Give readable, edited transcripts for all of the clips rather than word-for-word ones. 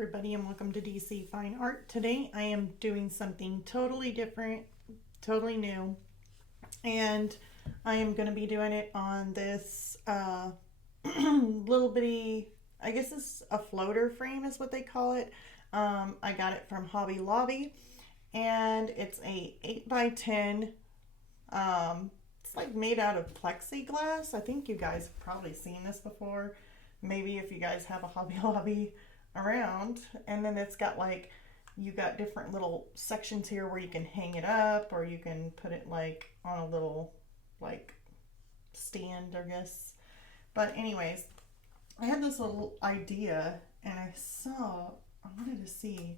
everybody, and welcome to DC Fine Art. Today I am doing something totally different, totally new, and I am going to be doing it on this little bitty, I guess it's a floater frame is what they call it. I got it from Hobby Lobby, and it's a 8x10. It's like made out of plexiglass. I think you guys have probably seen this before. Maybe if you guys have a Hobby Lobby around. And then it's got like, you got different little sections here where you can hang it up, or you can put it like on a little like stand, I guess. But anyways, I had this little idea and I wanted to see,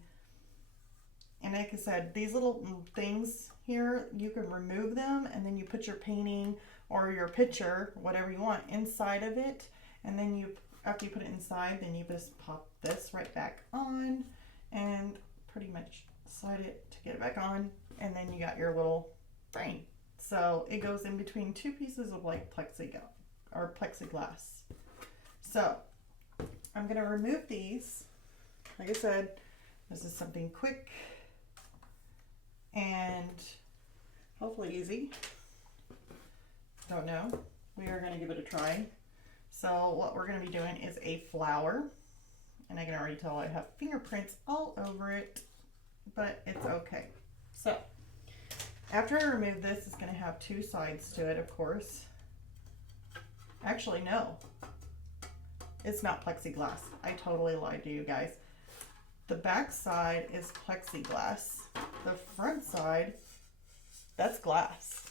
and like I said, these little things here, you can remove them and then you put your painting or your picture, whatever you want, inside of it. And then you, after you put it inside, then you just pop this right back on and pretty much slide it to get it back on. And then you got your little frame. So it goes in between two pieces of like plexiglass. So I'm going to remove these. Like I said, this is something quick and hopefully easy. Don't know. We are going to give it a try. So what we're going to be doing is a flower, and I can already tell I have fingerprints all over it, but it's okay. So after I remove this, it's going to have two sides to it, of course. Actually, no, it's not plexiglass. I totally lied to you guys. The back side is plexiglass. The front side, that's glass.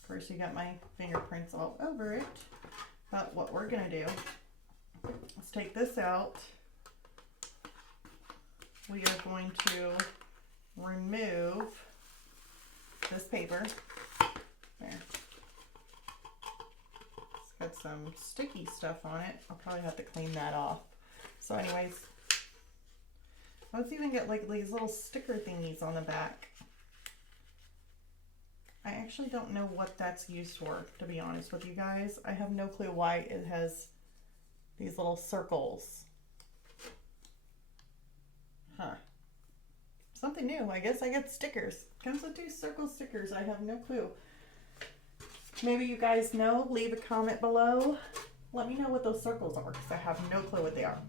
Of course, you got my fingerprints all over it. But what we're going to do is take this out. We are going to remove this paper. There. It's got some sticky stuff on it. I'll probably have to clean that off. So anyways, let's even get like these little sticker thingies on the back. I actually don't know what that's used for, to be honest with you guys. I have no clue why it has these little circles. Huh. Something new. I guess I get stickers. Comes with two circle stickers. I have no clue. Maybe you guys know. Leave a comment below. Let me know what those circles are, because I have no clue what they are.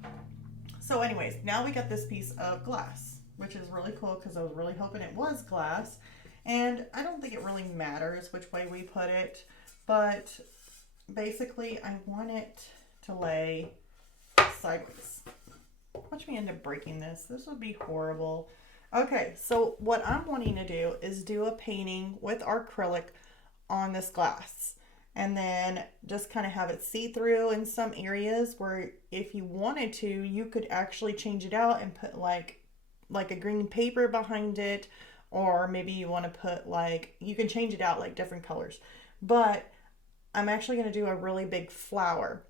So anyways, now we got this piece of glass, which is really cool because I was really hoping it was glass. And I don't think it really matters which way we put it, but basically I want it to lay sideways. Watch me end up breaking this. This would be horrible. Okay, so what I'm wanting to do is do a painting with acrylic on this glass, and then just kind of have it see-through in some areas where if you wanted to, you could actually change it out and put like a green paper behind it. Or maybe you want to put like, you can change it out like different colors. But I'm actually going to do a really big flower.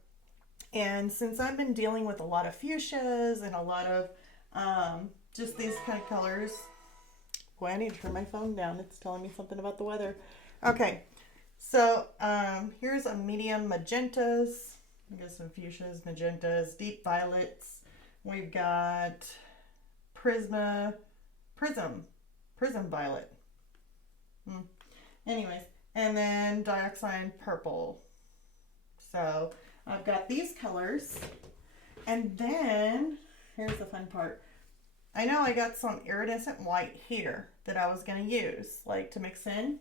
And since I've been dealing with a lot of fuchsias and a lot of just these kind of colors. Boy, I need to turn my phone down. It's telling me something about the weather. Okay, so here's a medium magentas. I guess some fuchsias, magentas, deep violets. We've got prism violet. Anyways, and then dioxide purple. So I've got these colors, and then here's the fun part. I know I got some iridescent white here that I was going to use like to mix in,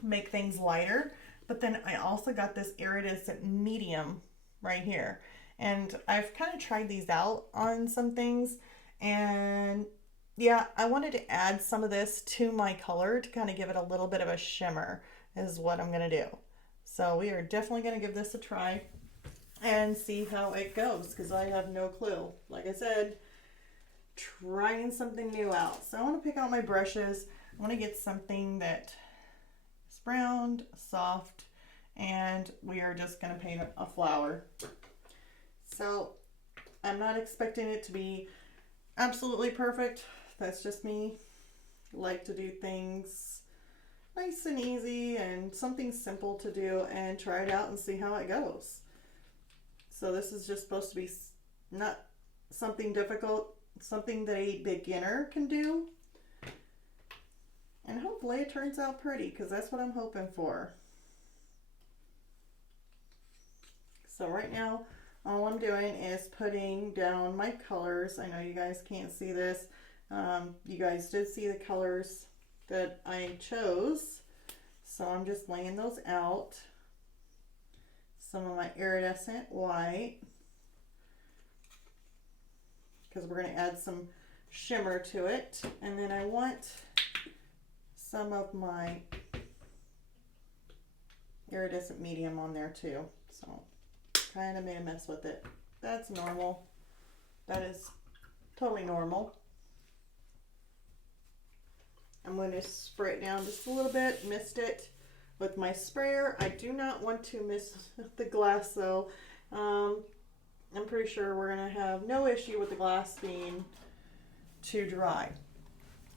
make things lighter, but then I also got this iridescent medium right here, and I've kind of tried these out on some things, and yeah, I wanted to add some of this to my color to kind of give it a little bit of a shimmer is what I'm going to do. So we are definitely going to give this a try and see how it goes, because I have no clue. Like I said, trying something new out. So I want to pick out my brushes. I want to get something that is round, soft, and we are just going to paint a flower. So I'm not expecting it to be absolutely perfect. That's just me. I like to do things nice and easy and something simple to do and try it out and see how it goes. So this is just supposed to be not something difficult, something that a beginner can do. And hopefully it turns out pretty, because that's what I'm hoping for. So right now, all I'm doing is putting down my colors. I know you guys can't see this. You guys did see the colors that I chose. So I'm just laying those out. Some of my iridescent white, because we're going to add some shimmer to it. And then I want some of my iridescent medium on there too. So kind of made a mess with it. That's normal. That is totally normal. I'm going to spray it down just a little bit. Missed it with my sprayer. I do not want to miss the glass though. I'm pretty sure we're going to have no issue with the glass being too dry.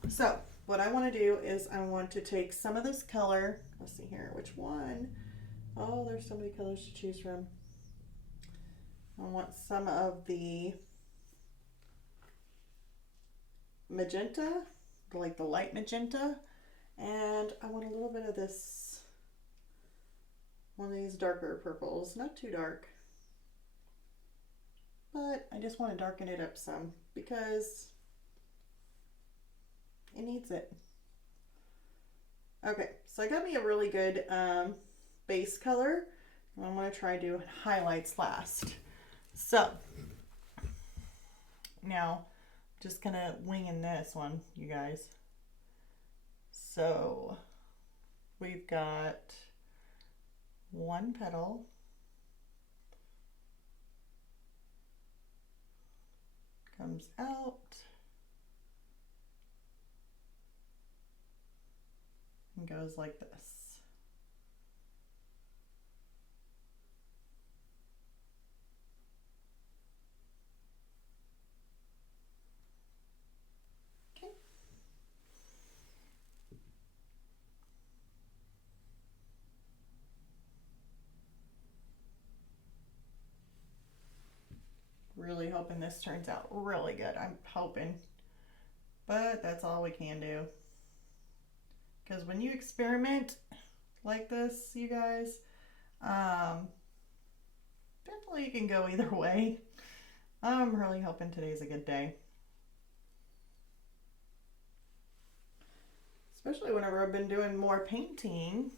So what I want to do is I want to take some of this color. Let's see here, which one? Oh, there's so many colors to choose from. I want some of the magenta, like the light magenta, and I want a little bit of this, one of these darker purples, not too dark, but I just want to darken it up some because it needs it. Okay, so I got me a really good base color. I'm going to try to do highlights last. So now just kind of winging this one, you guys. So we've got one petal, comes out and goes like this. Really hoping this turns out really good. I'm hoping, but that's all we can do, because when you experiment like this, you guys, definitely you can go either way. I'm really hoping today's a good day, especially whenever I've been doing more painting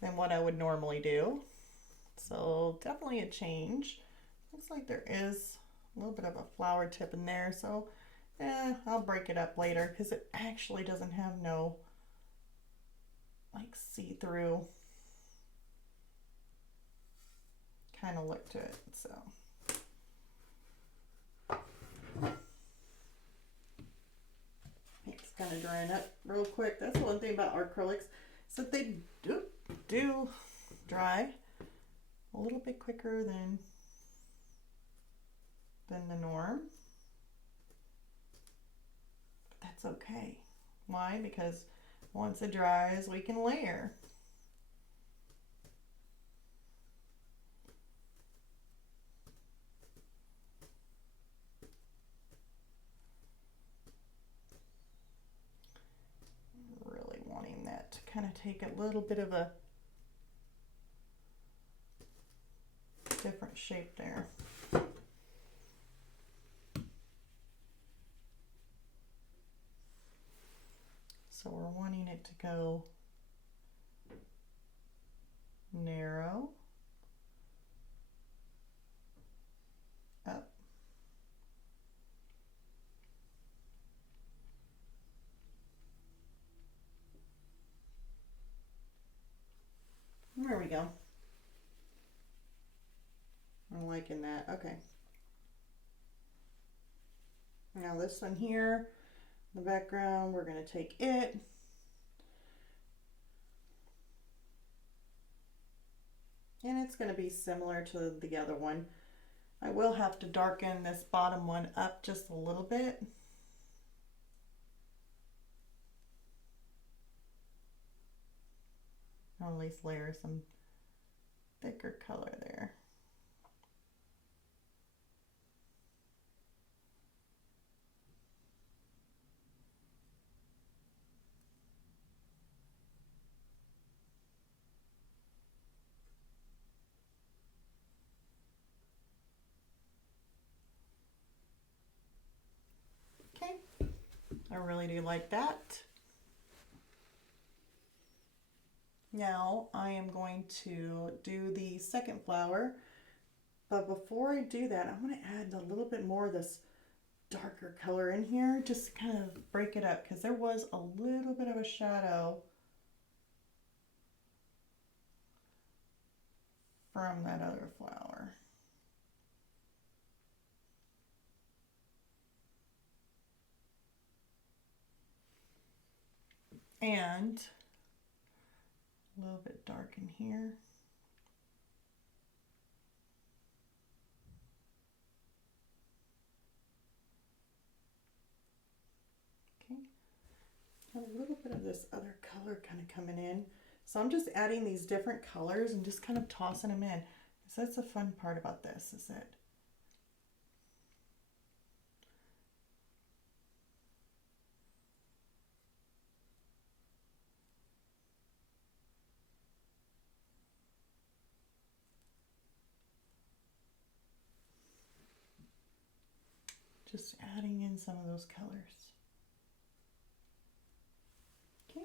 than what I would normally do. So definitely a change. Looks like there is a little bit of a flower tip in there, so I'll break it up later because it actually doesn't have no like see-through kind of look to it. So it's kind of drying up real quick. That's the one thing about acrylics, is that they do dry a little bit quicker than the norm. But that's okay. Why? Because once it dries, we can layer. Really wanting that to kind of take a little bit of a different shape there. So we're wanting it to go narrow, up, there we go. I'm liking that. Okay. Now this one here, the background, we're going to take it. And it's going to be similar to the other one. I will have to darken this bottom one up just a little bit. I'll at least layer some thicker color there. really do like that. Now I am going to do the second flower, but before I do that, I'm going to add a little bit more of this darker color in here, just to kind of break it up, because there was a little bit of a shadow from that other flower. And a little bit dark in here. Okay. A little bit of this other color kind of coming in. So I'm just adding these different colors and just kind of tossing them in. So that's the fun part about this, is that just adding in some of those colors. Okay.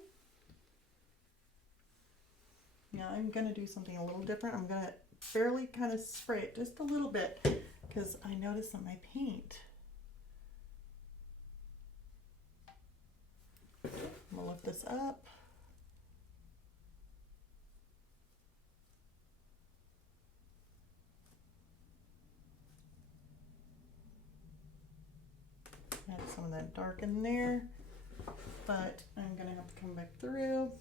Now I'm going to do something a little different. I'm going to barely kind of spray it just a little bit, because I noticed on my paint. I'm going to lift this up. Add some of that dark in there, but I'm going to have to come back through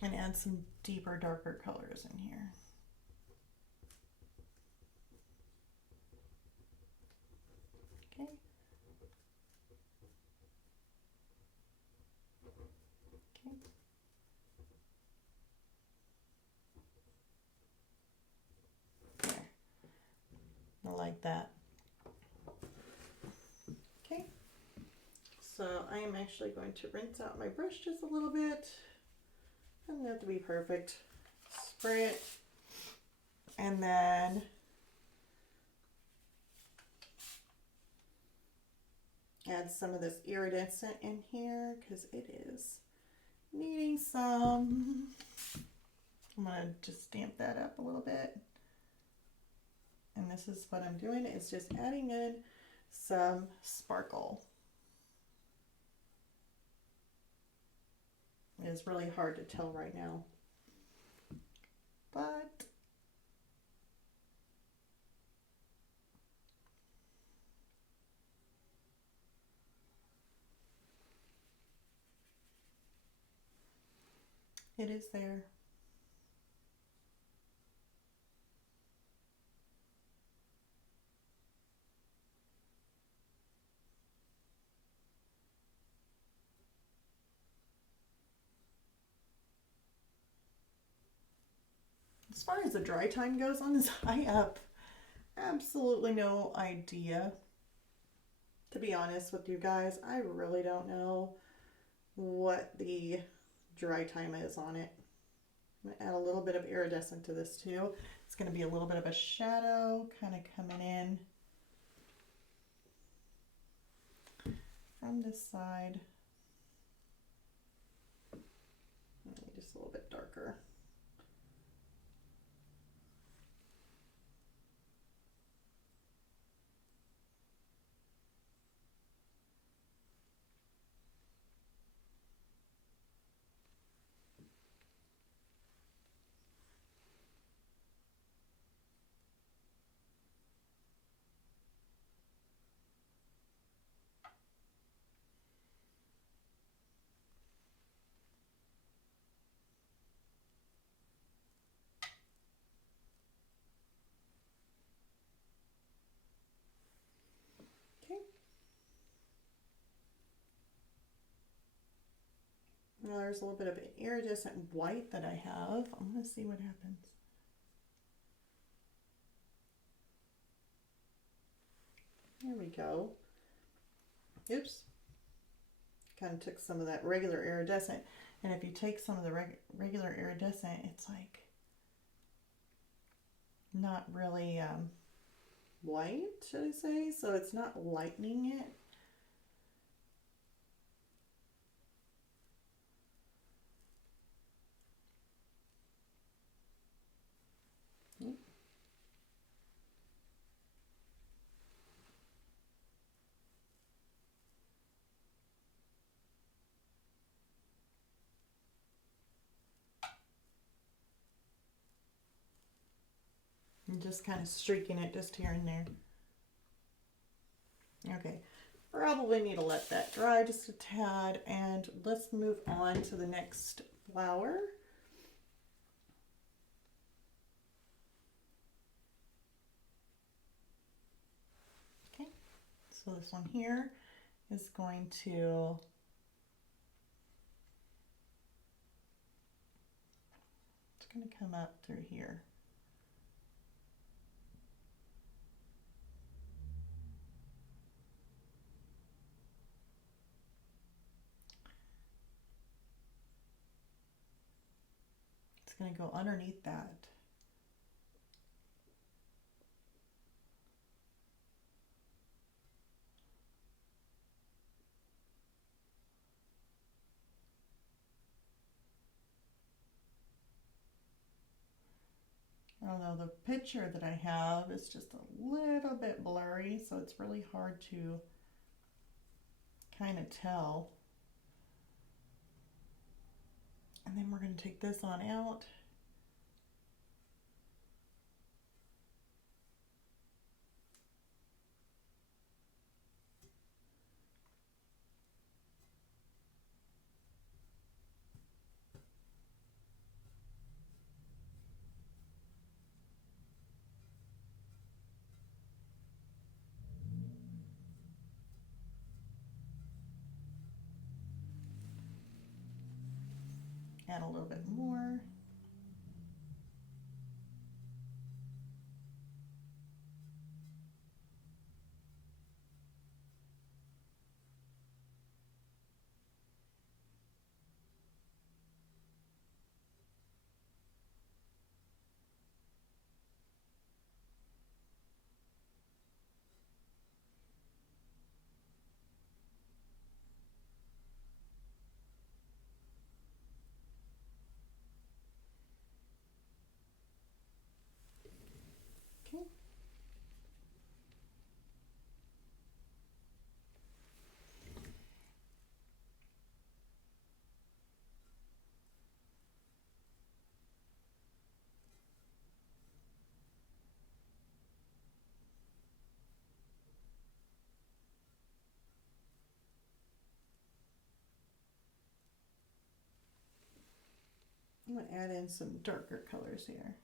and add some deeper, darker colors in here. Okay. Okay. There. I like that. Okay. So I am actually going to rinse out my brush just a little bit. Doesn't have to be perfect. Spray it, and then add some of this iridescent in here, because it is needing some. I'm going to just stamp that up a little bit. And this is what I'm doing, is just adding in some sparkle. It is really hard to tell right now, but it is there. As far as the dry time goes on this, I have absolutely no idea. To be honest with you guys, I really don't know what the dry time is on it. I'm going to add a little bit of iridescent to this too. It's going to be a little bit of a shadow kind of coming in from this side. Maybe just a little bit darker. Now there's a little bit of an iridescent white that I have. I'm going to see what happens. There we go. Oops. Kind of took some of that regular iridescent. And if you take some of the regular iridescent, it's like not really white, should I say? So it's not lightening it. And just kind of streaking it just here and there. Okay, probably need to let that dry just a tad, and let's move on to the next flower. Okay, so this one here is going to come up through here. It's going to go underneath that. I don't know, the picture that I have is just a little bit blurry, so it's really hard to kind of tell. And then we're going to take this on out. Add a little bit more. Okay. I'm going to add in some darker colors here.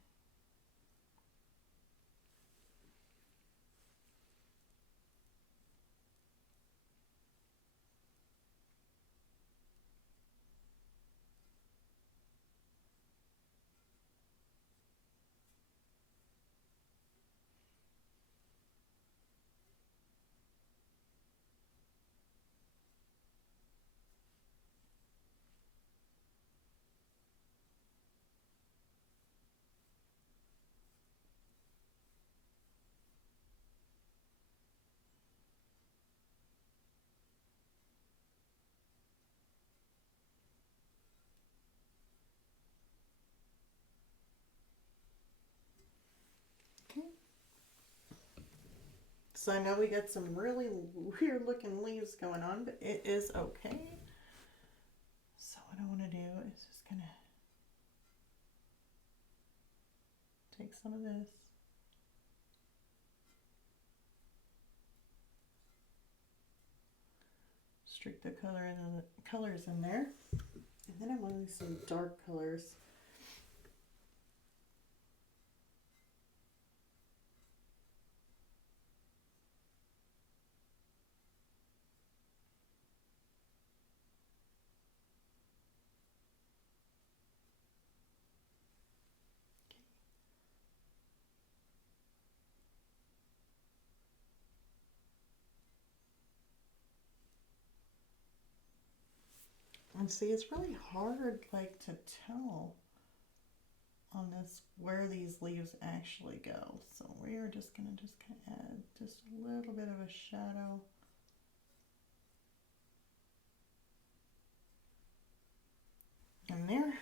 Okay. So I know we got some really weird looking leaves going on, but it is okay. So what I want to do is just kind of take some of this. Streak the colors in there. And then I'm wanting some dark colors. And see, it's really hard like to tell on this where these leaves actually go. So we are just going to kind of add just a little bit of a shadow. In there.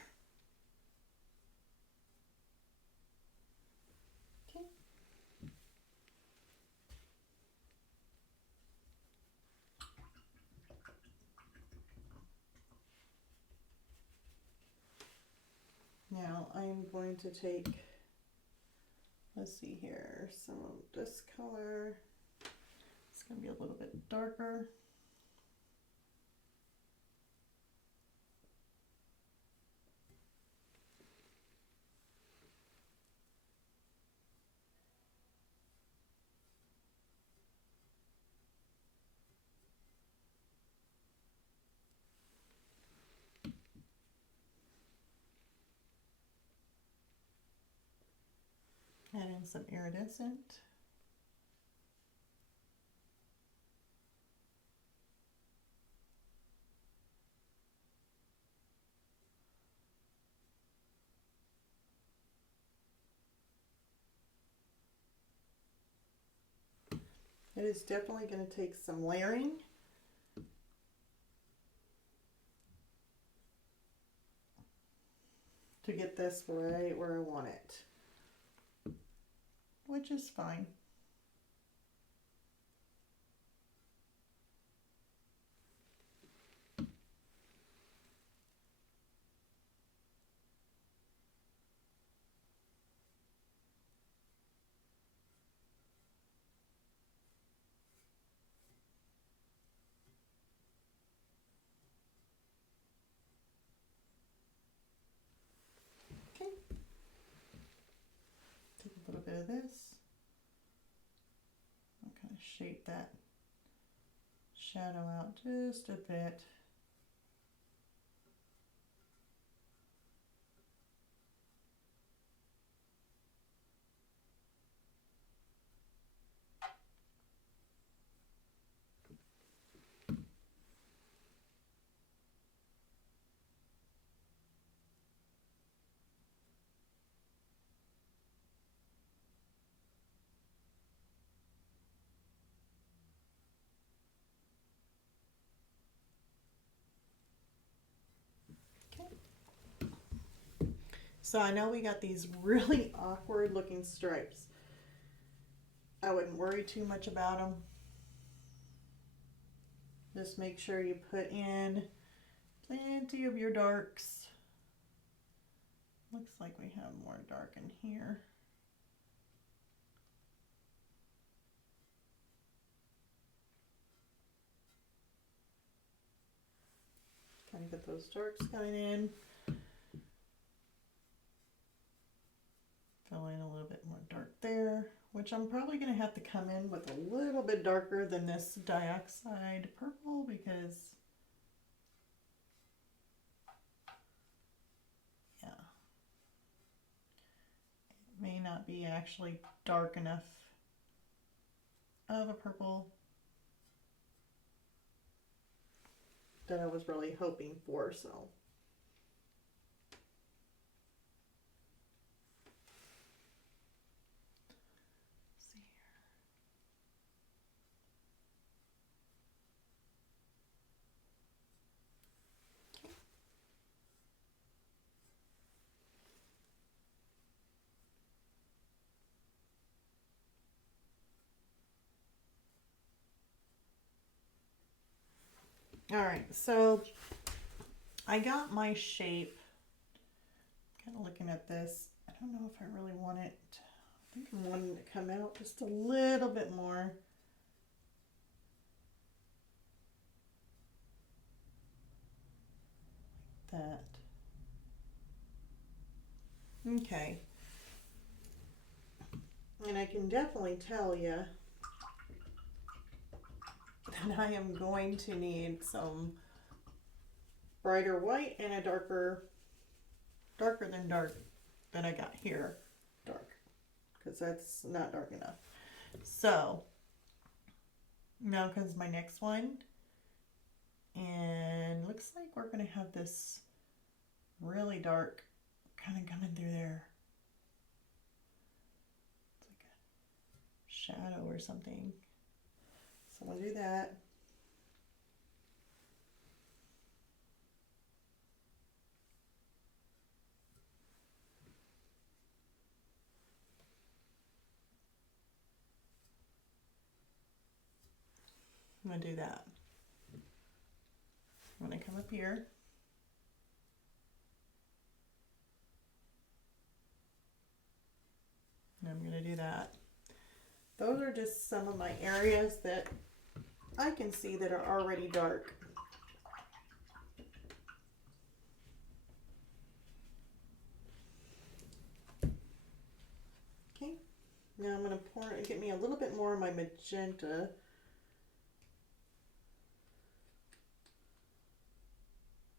Okay. Now I'm going to take Let's see here, some of this color. It's gonna be a little bit darker. Add in some iridescent. It is definitely going to take some layering to get this right where I want it, which is fine. Okay. Take a little bit of this. I'll kind of shape that shadow out just a bit. So I know we got these really awkward looking stripes. I wouldn't worry too much about them. Just make sure you put in plenty of your darks. Looks like we have more dark in here. Kind of get those darks coming in. Fill in a little bit more dark there, which I'm probably going to have to come in with a little bit darker than this dioxide purple because, yeah, it may not be actually dark enough of a purple that I was really hoping for, so. All right, so I got my shape. Kind of looking at this. I don't know if I really want it. I think I'm wanting to come out just a little bit more. Like that. Okay. And I can definitely tell you that I am going to need some brighter white and a darker than dark that I got here, dark, because that's not dark enough. So now comes my next one, and looks like we're gonna have this really dark kind of coming through there. It's like a shadow or something. So I'm gonna do that. I'm gonna do that. I'm gonna come up here. And I'm gonna do Those are just some of my areas that I can see that are already dark. Okay, now I'm going to get me a little bit more of my magenta.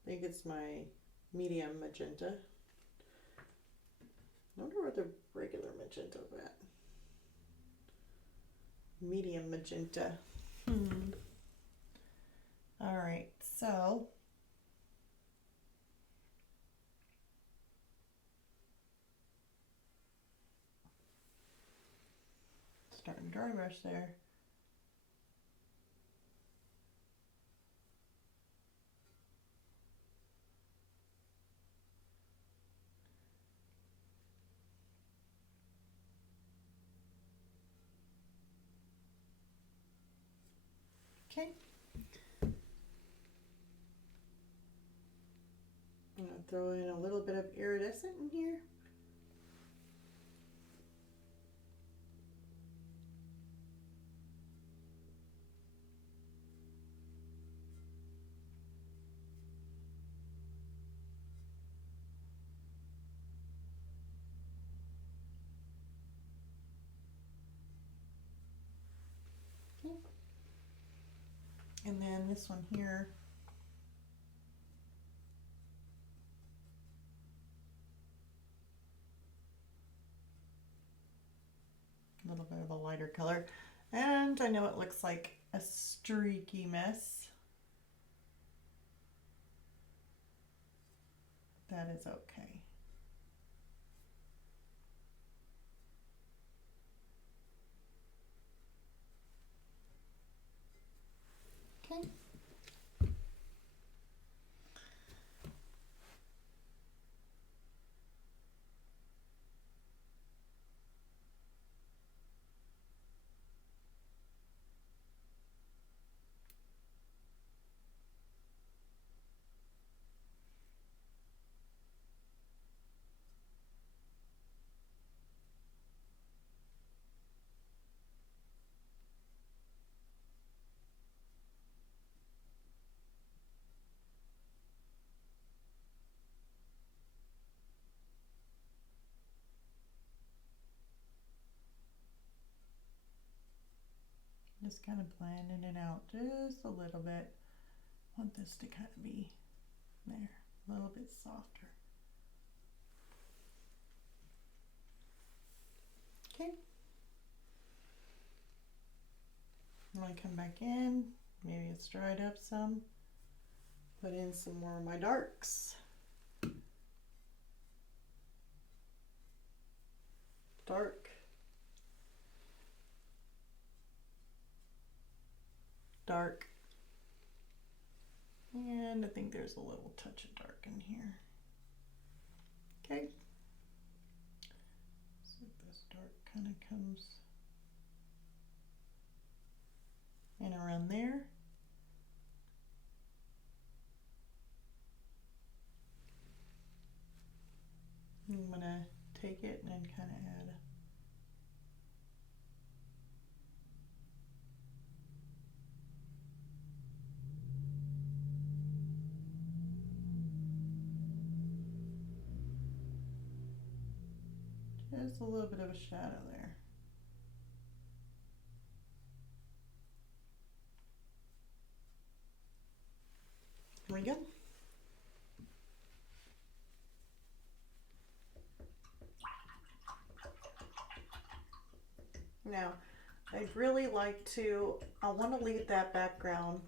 I think it's my medium magenta. I wonder where the regular magenta's at. Medium magenta. All right, so starting dry brush there. Okay. I'm going to throw in a little bit of iridescent in here. Okay. And then this one here. A little bit of a lighter color. And I know it looks like a streaky mess. That is okay. Okay. Just kind of blending it out just a little bit. I want this to kind of be there, a little bit softer. Okay. I'm going to come back in. Maybe it's dried up some. Put in some more of my darks. Dark. Dark. And I think there's a little touch of dark in here. Okay. So this dark kind of comes in around there. I'm gonna take it and kind of add just a little bit of a shadow there. Here we go. Now, I'd really like to, I want to leave that background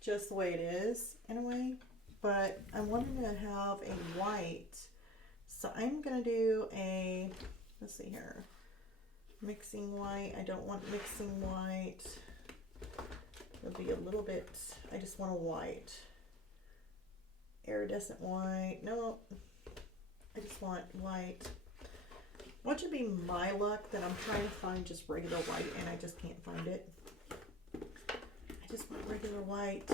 just the way it is in a way, but I wanted to have a white. So I'm going to do a, let's see here, mixing white. I don't want mixing white. It'll be a little bit, I just want a white. Iridescent white. No, I just want white. What should be my luck that I'm trying to find just regular white and I just can't find it. I just want regular white.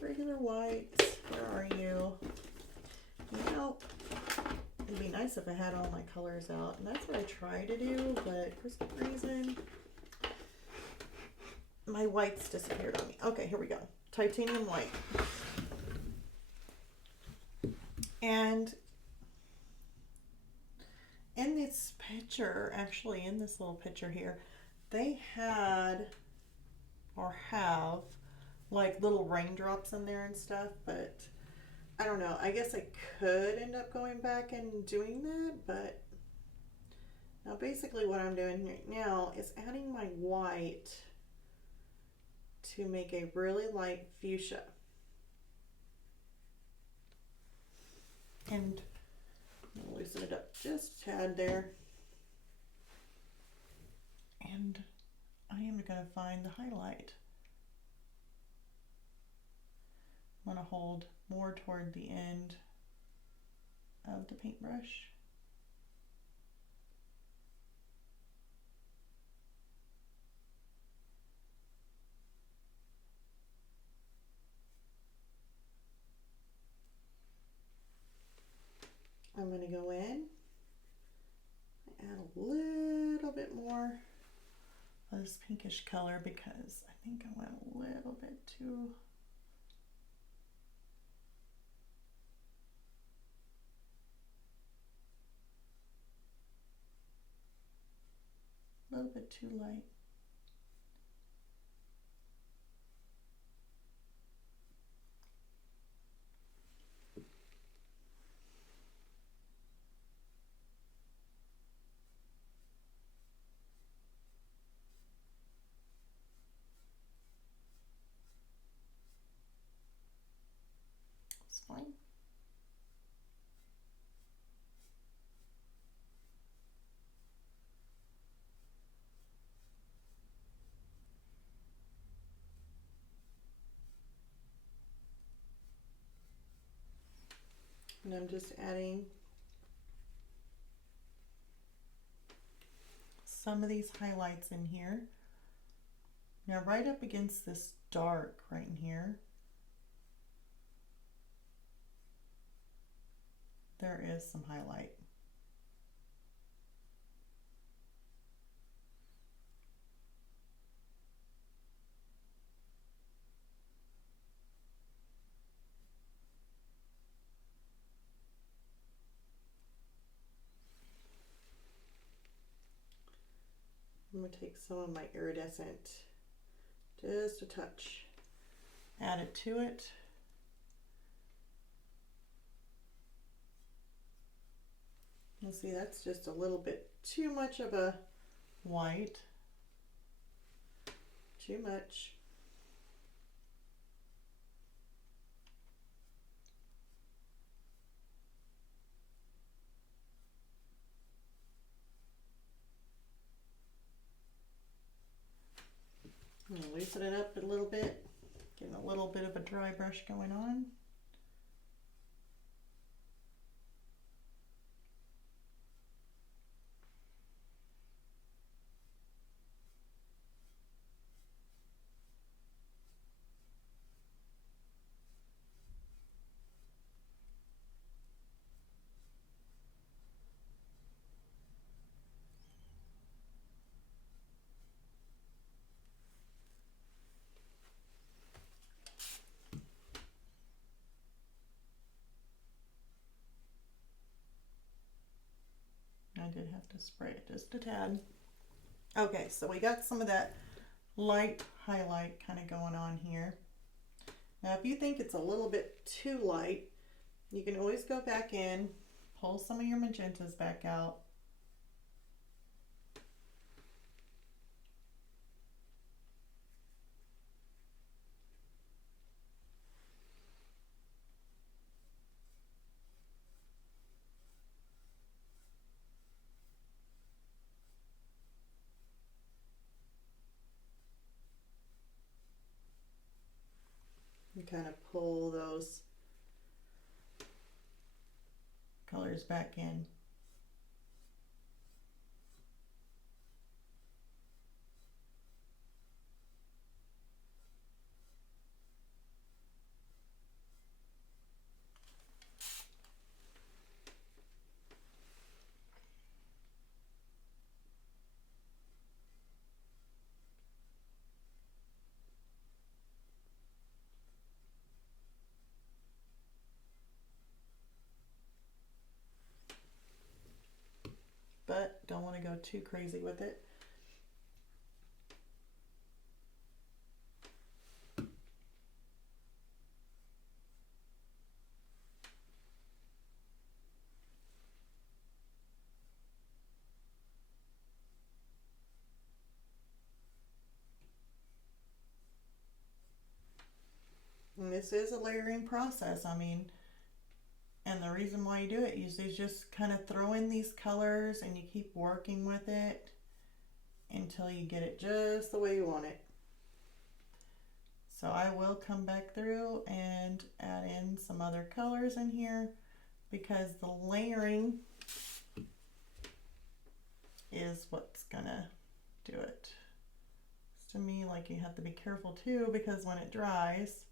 Regular white. Where are you? You know, it'd be nice if I had all my colors out, and that's what I try to do, but for some reason, my whites disappeared on me. Okay, here we go. Titanium white. And in this picture, actually in this little picture here, they had or have like little raindrops in there and stuff, but I don't know. I guess I could end up going back and doing that, but now basically what I'm doing right now is adding my white to make a really light fuchsia. And I'll loosen it up just a tad there. And I am going to find the highlight. I'm going to hold more toward the end of the paintbrush. I'm going to go in, add a little bit more of this pinkish color because I think I went a little bit too light. It's fine. And I'm just adding some of these highlights in here. Now right up against this dark right in here, there is some highlight. I'm going to take some of my iridescent, just a touch, add it to it. You see, that's just a little bit too much of a white. Too much. I'm going to loosen it up a little bit, getting a little bit of a dry brush going on. I did have to spray it just a tad. Okay, so we got some of that light highlight kind of going on here. Now if you think it's a little bit too light, you can always go back in, pull some of your magentas back out. And kind of pull those colors back in. want to go too crazy with it. And this is a layering process. I mean, and the reason why you do it usually is just kind of throw in these colors and you keep working with it until you get it just the way you want it. So I will come back through and add in some other colors in here because the layering is what's gonna do it. It's to me like you have to be careful too, because when it dries,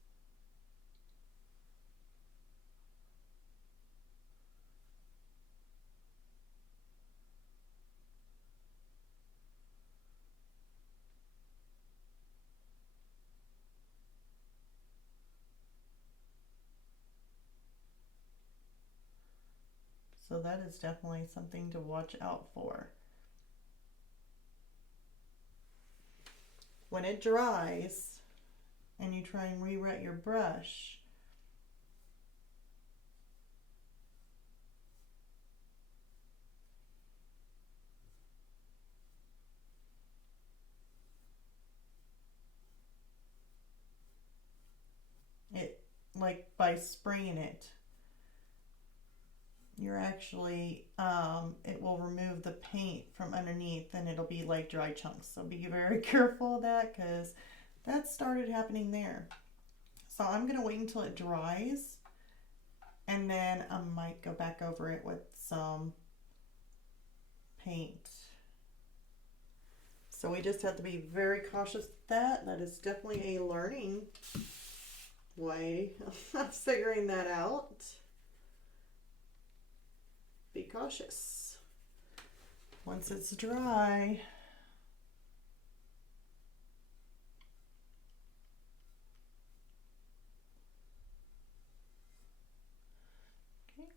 so that is definitely something to watch out for. When it dries and you try and re-wet your brush, it, like by spraying it, you're actually, it will remove the paint from underneath and it'll be like dry chunks. So be very careful of that because that started happening there. So I'm going to wait until it dries and then I might go back over it with some paint. So we just have to be very cautious with that. That is definitely a learning way of figuring that out. Be cautious. Once it's dry, okay.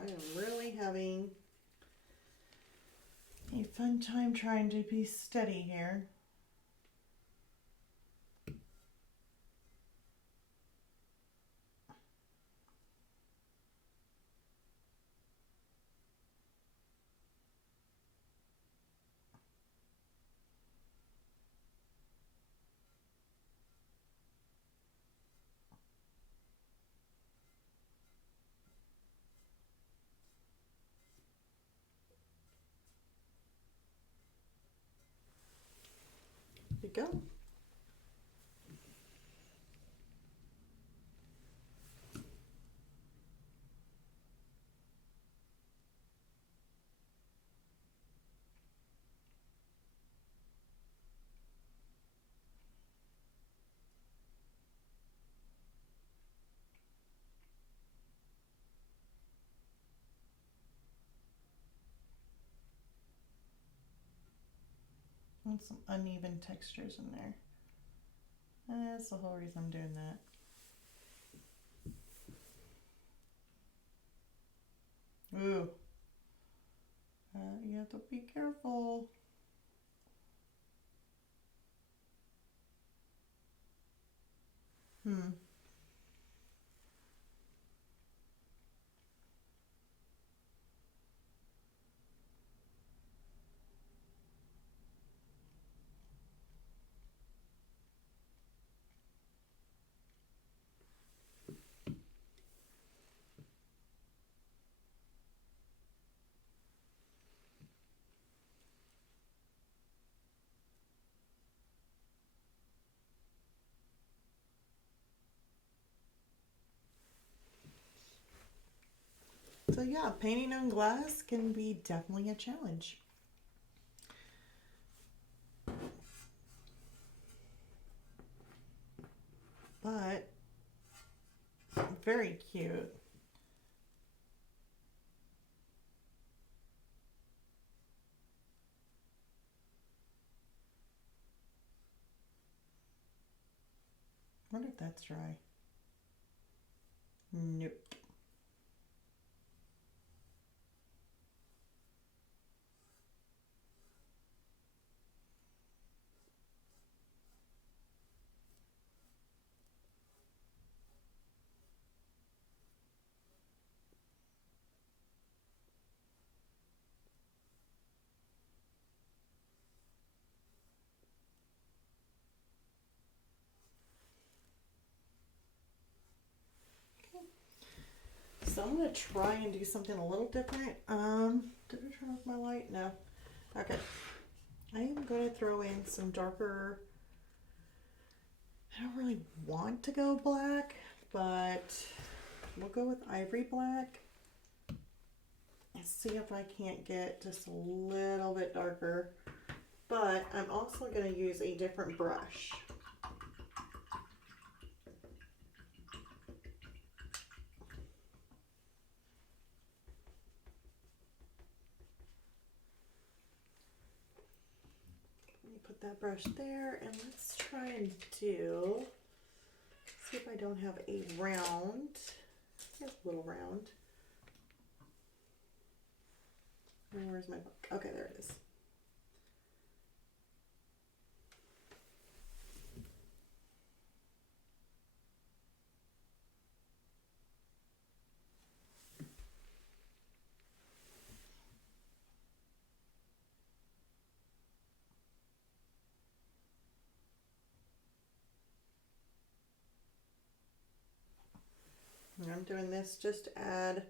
I am really having a fun time trying to be steady here. There you go. And some uneven textures in there. That's the whole reason I'm doing that. Ooh. You have to be careful. So yeah, painting on glass can be definitely a challenge. But very cute. I wonder if that's dry. Nope. So I'm gonna try and do something a little different. Did I turn off my light? No. Okay. I am gonna throw in some darker. I don't really want to go black, but we'll go with ivory black. And see if I can't get just a little bit darker. But I'm also gonna use a different brush. Put that brush there, and let's try and do, see if I don't have a round, here's a little round. Where's my book? Okay, there it is. And I'm doing this just to add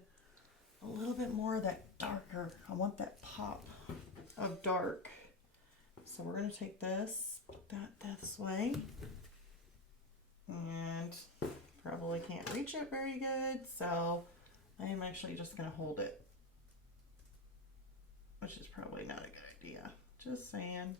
a little bit more of that darker. I want that pop of dark. So we're going to take this, put that this way, and probably can't reach it very good. So I am actually just going to hold it, which is probably not a good idea. Just saying.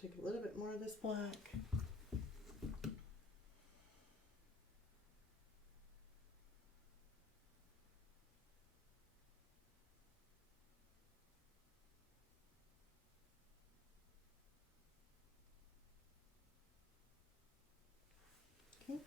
Take a little bit more of this black. Okay.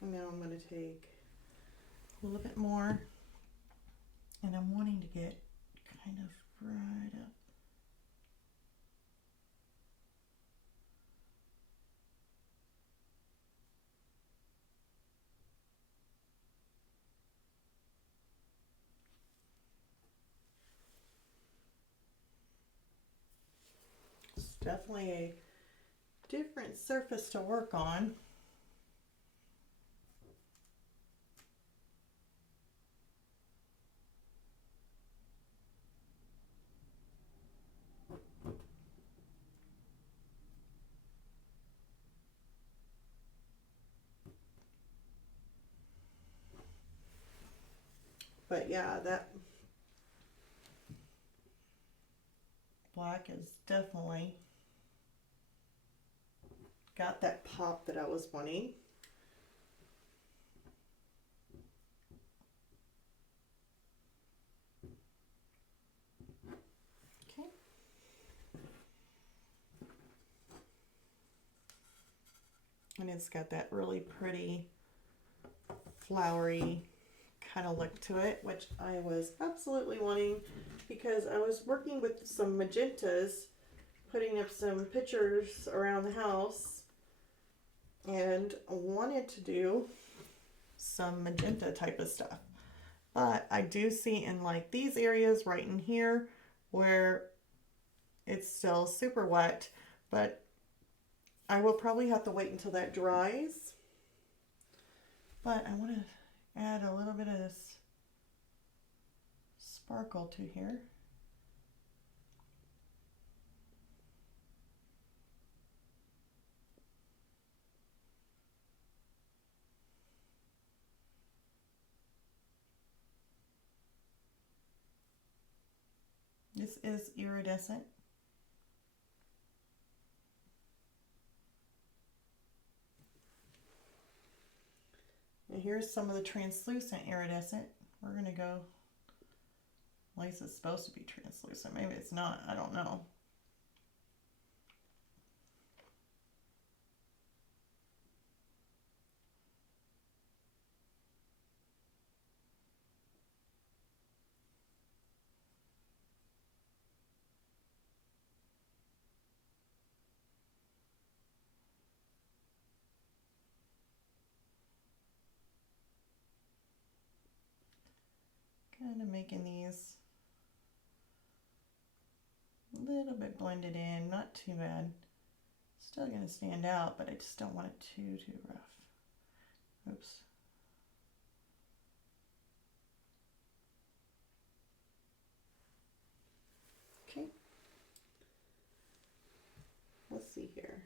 And now I'm going to take a little bit more, and I'm wanting to get kind of right up. It's definitely a different surface to work on. But yeah, that black is definitely got that pop that I was wanting. Okay. And it's got that really pretty flowery kind of look to it, which I was absolutely wanting because I was working with some magentas, putting up some pictures around the house, and wanted to do some magenta type of stuff. But I do see in like these areas right in here where it's still super wet, but I will probably have to wait until that dries. But I want to add a little bit of this sparkle to here. This is iridescent. And here's some of the translucent iridescent. We're going to go, at least it's supposed to be translucent. Maybe it's not, I don't know. Kind of making these a little bit blended in, not too bad. Still going to stand out, but I just don't want it too rough. Oops. Okay. Let's see here.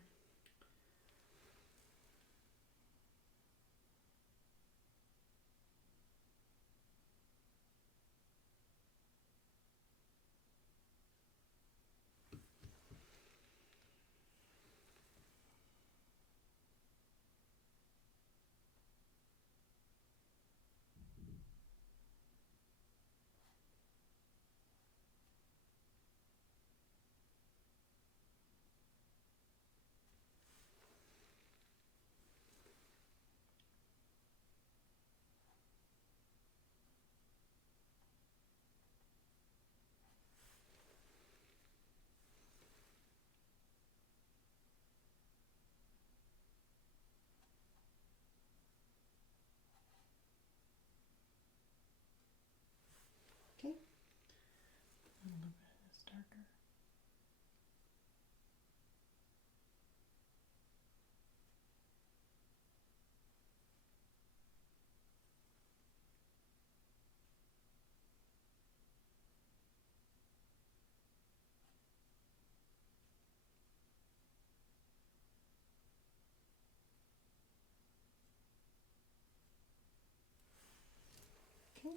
Okay. A little bit of this darker. Okay.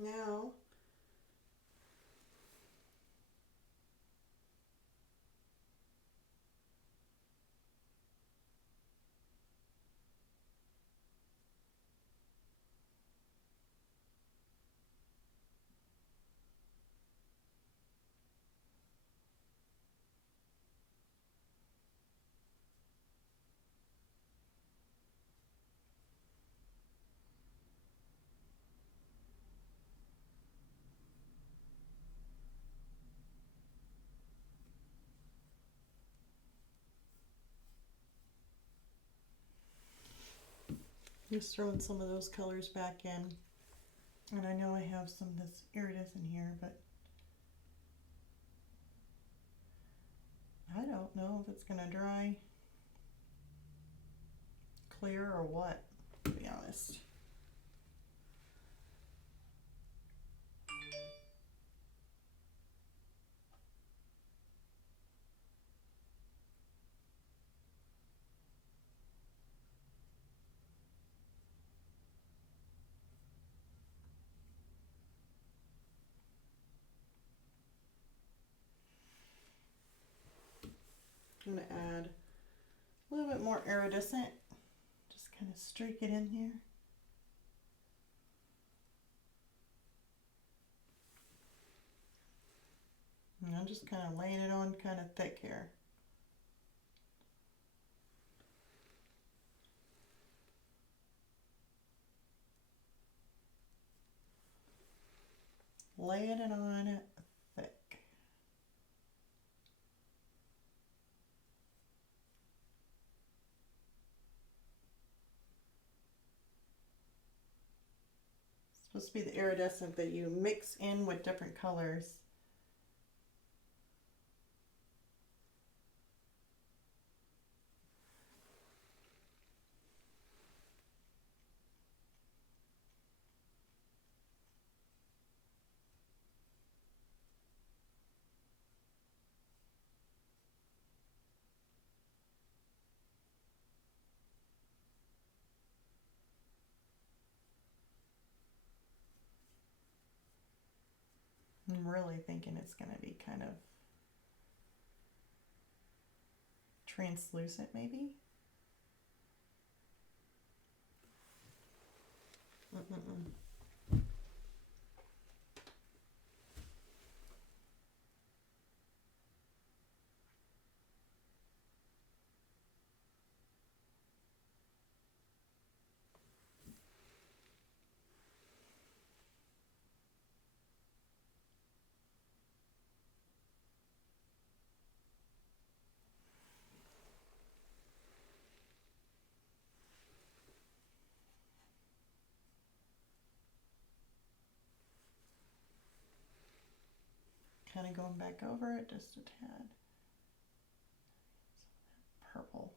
Now, just throwing some of those colors back in. And I know I have some of this iridescent here, but I don't know if it's going to dry clear or what, to be honest. I'm going to add a little bit more iridescent, just kind of streak it in here. And I'm just kind of laying it on kind of thick here. laying it on thick. It's supposed to be the iridescent that you mix in with different colors. I'm really thinking it's going to be kind of translucent, maybe. Mm-mm-mm. Kind of going back over it just a tad. Purple.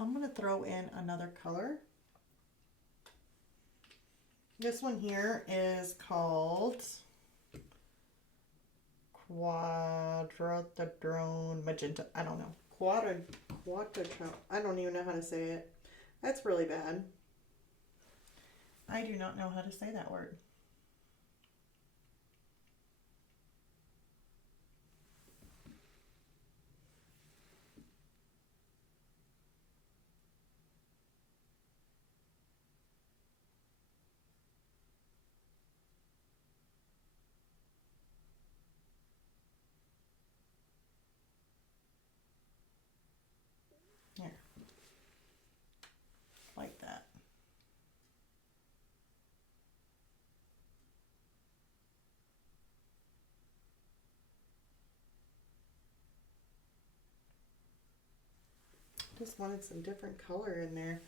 I'm going to throw in another color. This one here is called Quadradrone Magenta. I don't know. Quadradrone. I don't even know how to say it. That's really bad. I do not know how to say that word. Here. Like that. Just wanted some different color in there.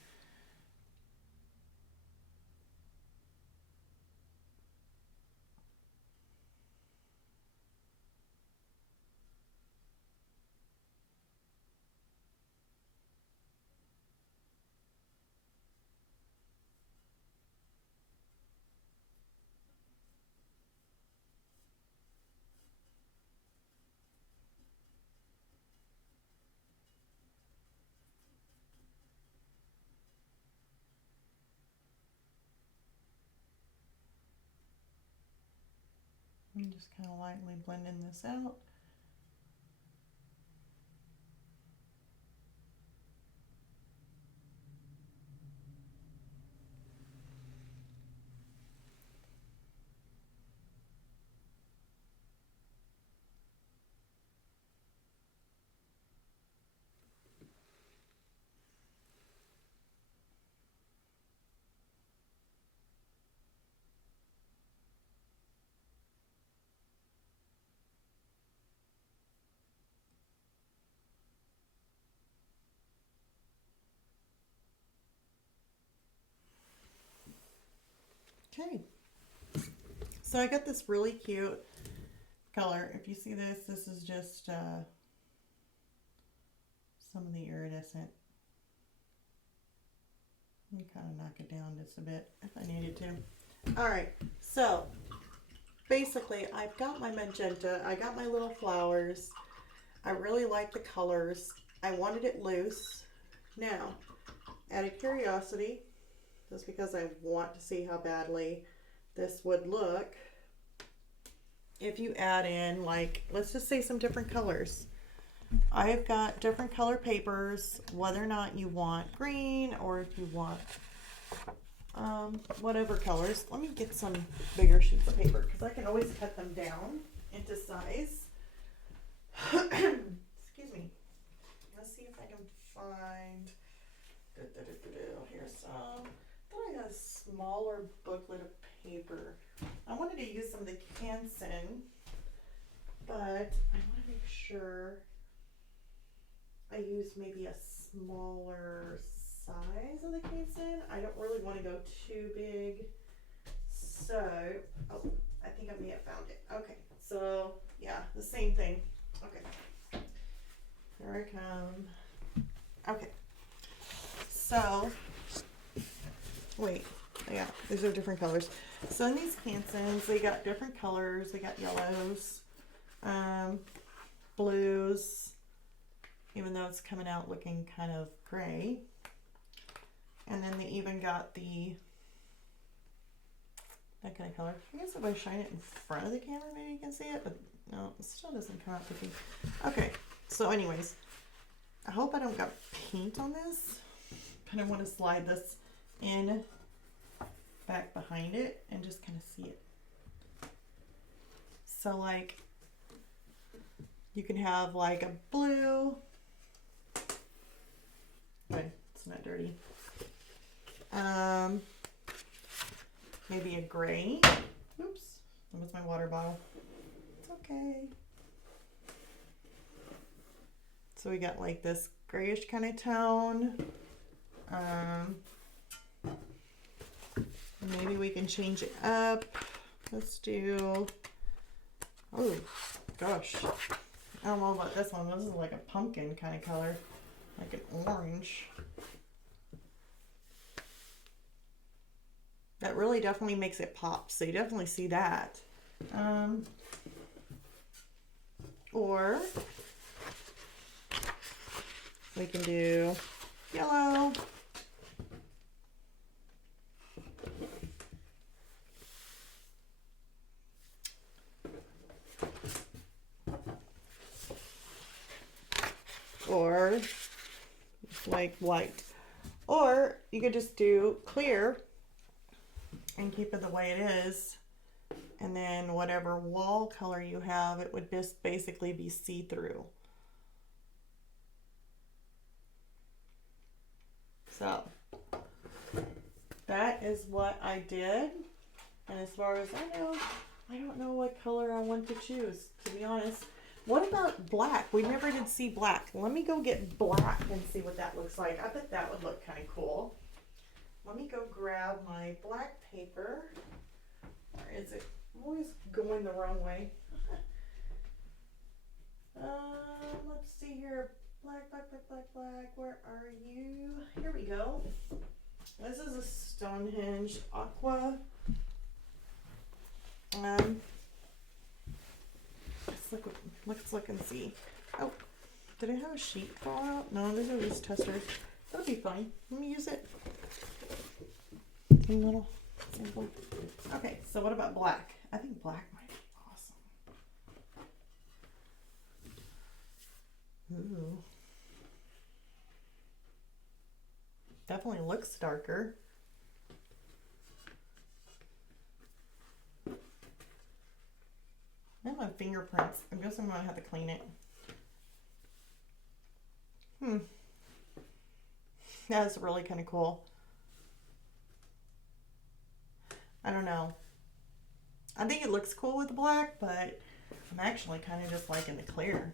I'm just kind of lightly blending this out. Okay. So I got this really cute color. If you see this, this is just some of the iridescent. Let me kind of knock it down just a bit if I needed to. All right, so basically I've got my magenta, I got my little flowers. I really like the colors. I wanted it loose. Now, out of curiosity, just because I want to see how badly this would look, if you add in, like, let's just say some different colors. I've got different color papers, whether or not you want green or if you want whatever colors. Let me get some bigger sheets of paper because I can always cut them down into size. Excuse me. Let's see if I can find. Here's some. I thought I had a smaller booklet of paper. I wanted to use some of the Canson, but I want to make sure I use maybe a smaller size of the Canson. I don't really want to go too big. So, oh, I think I may have found it. Okay, so yeah, the same thing. Okay, here I come. Okay, so, wait, yeah, these are different colors. So in these Cansons, they got different colors. They got yellows, blues, even though it's coming out looking kind of gray. And then they even got that kind of color. I guess if I shine it in front of the camera, maybe you can see it, but no, it still doesn't come out looking. Okay, so anyways, I hope I don't got paint on this. Kind of want to slide this in back behind it and just kind of see it. So like, you can have like a blue. Good, it's not dirty. Maybe a gray. Oops, that was my water bottle. It's okay. So we got like this grayish kind of tone. Maybe we can change it up. Let's do, oh gosh, I don't know about this one. This is like a pumpkin kind of color, like an orange. That really definitely makes it pop, so you definitely see that. Or we can do yellow. Or like white. Or you could just do clear and keep it the way it is, and then whatever wall color you have, it would just basically be see-through. So that is what I did, and as far as I know, I don't know what color I want to choose, to be honest. What about black? We never did see black. Let me go get black and see what that looks like. I bet that would look kind of cool. Let me go grab my black paper. Where is it? I'm always going the wrong way. Let's see here. Black. Where are you? Here we go. This is a Stonehenge Aqua. Let's look and see. Oh, did I have a sheet fall out? No, these are just testers. That'll be fine. Let me use it. A little sample. Okay, so what about black? I think black might be awesome. Ooh. Definitely looks darker. I have my fingerprints. I guess I'm gonna have to clean it. That's really kind of cool. I don't know. I think it looks cool with the black, but I'm actually kind of just liking the clear.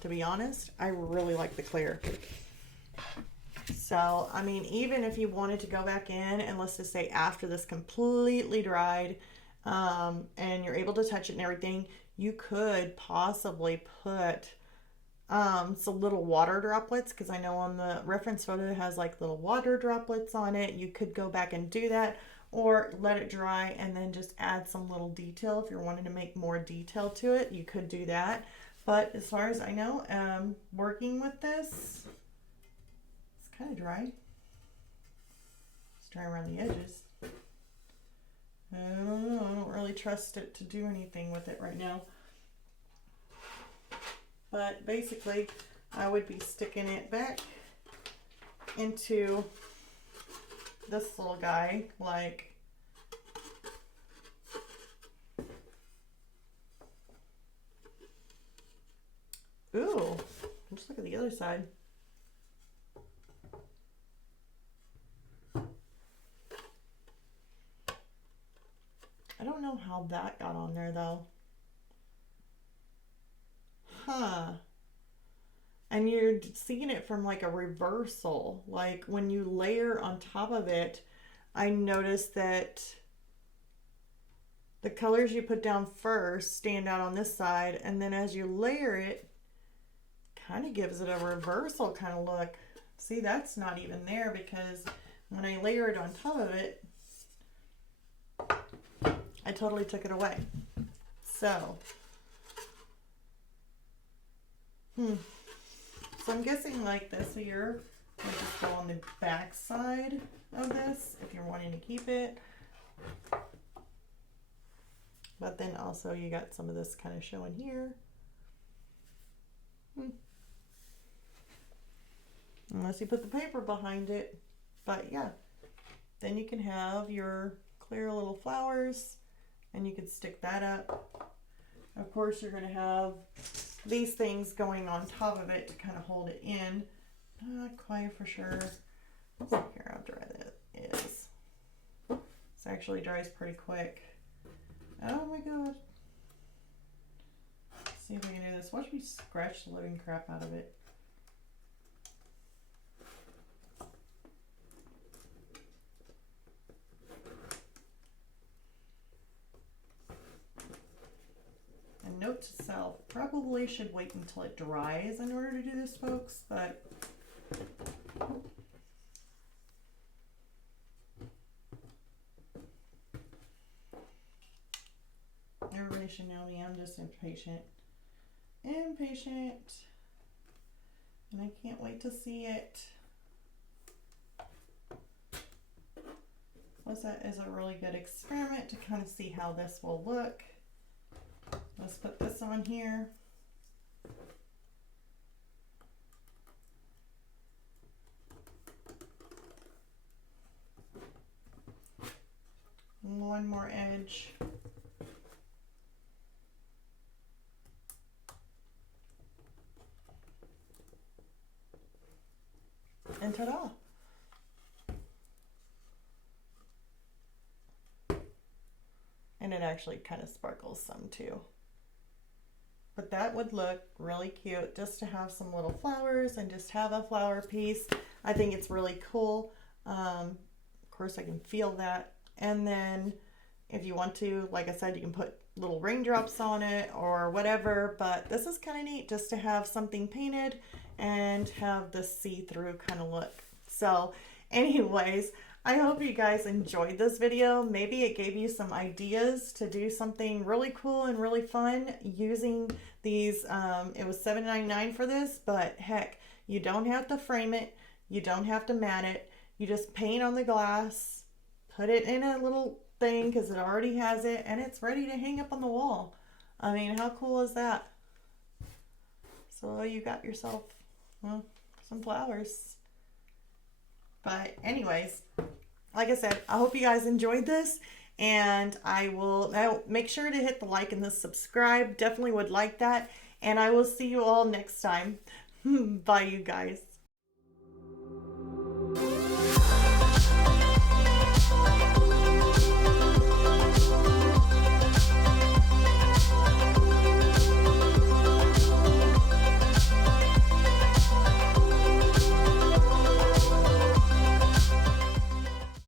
To be honest, I really like the clear. So, I mean, even if you wanted to go back in and let's just say after this completely dried, and you're able to touch it and everything, you could possibly put some little water droplets, because I know on the reference photo it has like little water droplets on it. You could go back and do that, or let it dry and then just add some little detail. If you're wanting to make more detail to it, you could do that. But as far as I know, working with this, it's kind of dry. It's dry around the edges. I don't know. I don't really trust it to do anything with it right now. But basically, I would be sticking it back into this little guy, like ooh, let's look at the other side. I don't know how that got on there though. Huh. And you're seeing it from like a reversal. Like when you layer on top of it, I noticed that the colors you put down first stand out on this side, and then as you layer it, kind of gives it a reversal kind of look. See, that's not even there because when I layer it on top of it, I totally took it away. So, so I'm guessing like this here would just go on the back side of this if you're wanting to keep it. But then also you got some of this kind of showing here. Unless you put the paper behind it. But yeah, then you can have your clear little flowers and you could stick that up. Of course, you're going to have these things going on top of it to kind of hold it in. Not quite for sure. Let's see here how dry that is. This actually dries pretty quick. Oh my god. Let's see if we can do this. Watch me scratch the living crap out of it. And note to self, probably should wait until it dries in order to do this, folks, but everybody should know me. I'm just impatient. Impatient. And I can't wait to see it. Plus, that is a really good experiment to kind of see how this will look. Let's put this on here. One more edge. And ta-da! And it actually kind of sparkles some too. But that would look really cute just to have some little flowers and just have a flower piece. I think it's really cool. Of course, I can feel that. And then if you want to, like I said, you can put little raindrops on it or whatever. But this is kind of neat just to have something painted and have the see-through kind of look. So anyways, I hope you guys enjoyed this video. Maybe it gave you some ideas to do something really cool and really fun using these. It was $7.99 for this, but heck, you don't have to frame it. You don't have to mat it. You just paint on the glass, put it in a little thing because it already has it, and it's ready to hang up on the wall. I mean, how cool is that? So you got yourself, well, some flowers. But anyways, like I said, I hope you guys enjoyed this, and I'll make sure to hit the like and the subscribe. Definitely would like that, and I will see you all next time. Bye, you guys.